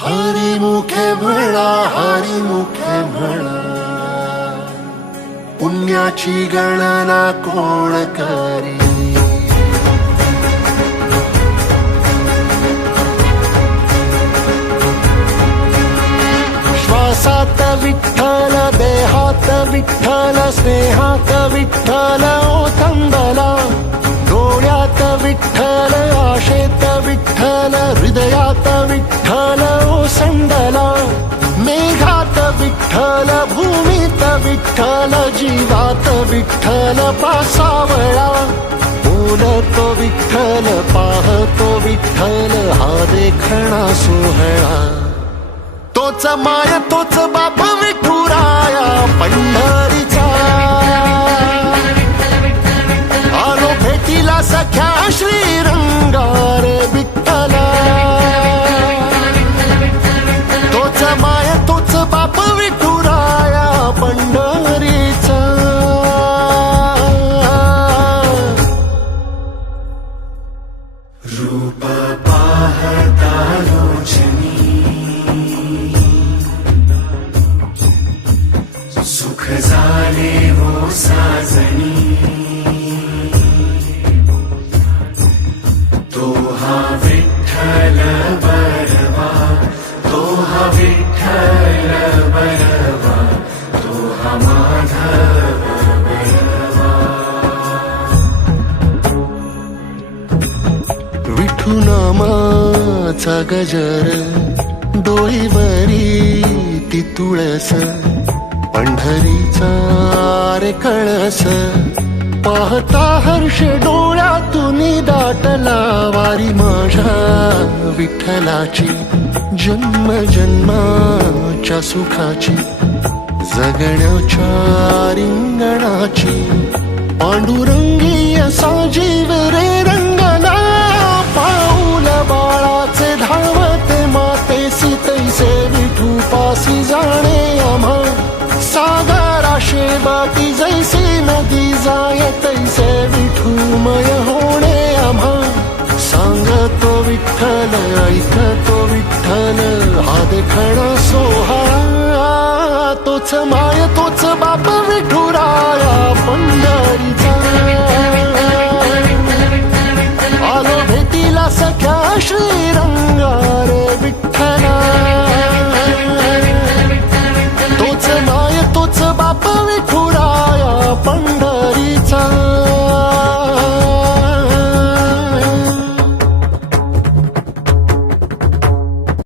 हरी मुखे म्हणा, हरी मुखे म्हणा, पुण्याची गणना कोण करी. श्वासात विठ्ठल, देहात विठ्ठल, स्नेहात विठ्ठल ओथंबला. डोळ्यात विठ्ठल, आशेत विठ्ठल, हृदयात विठ्ठल ओसंडला. मेघात विठ्ठल, भूमीत विठ्ठल, जीवात विठ्ठल पासावळा. बोलतो विठ्ठल, पाहतो विठ्ठल, हा देखणा सोहळा. तोच माय तोच बाप विठुराया पंढरीचा. आलो भेटीला सख्या श्रीरंगार विठ्ठला. तोच माय तोच बाप विठुराया पंढरीचा. रूप पाहता लोचनी, सुख झाले हो साजनी. तो हा विठ्ठल बरवा, तो हा विठ्ठल बरवा, तो हा माधव बरवा. विठू नामाचा गजर, डोईवरी ती तुळस. पंढरीचा रे कळस, पाहता हर्ष डोळ्यातून दाटला. वारी माझ्या विठ्ठलाची, जन्म जन्माच्या सुखाची, जगण्याच्या रिंगणाची. पांडुरंगी असा जीव रे रंगला. पाऊल बाळाचे धावते मातेसी, तैसे विठू पासी जाणे आम्हा. सागराशे बाटी जैसी नदी जाय, तैसे विठूमय होणे आम्हा. सांगतो विठ्ठल, ऐकतो विठ्ठल, हा देखणा सोहळा. तोच माय तोच बाप विठुराया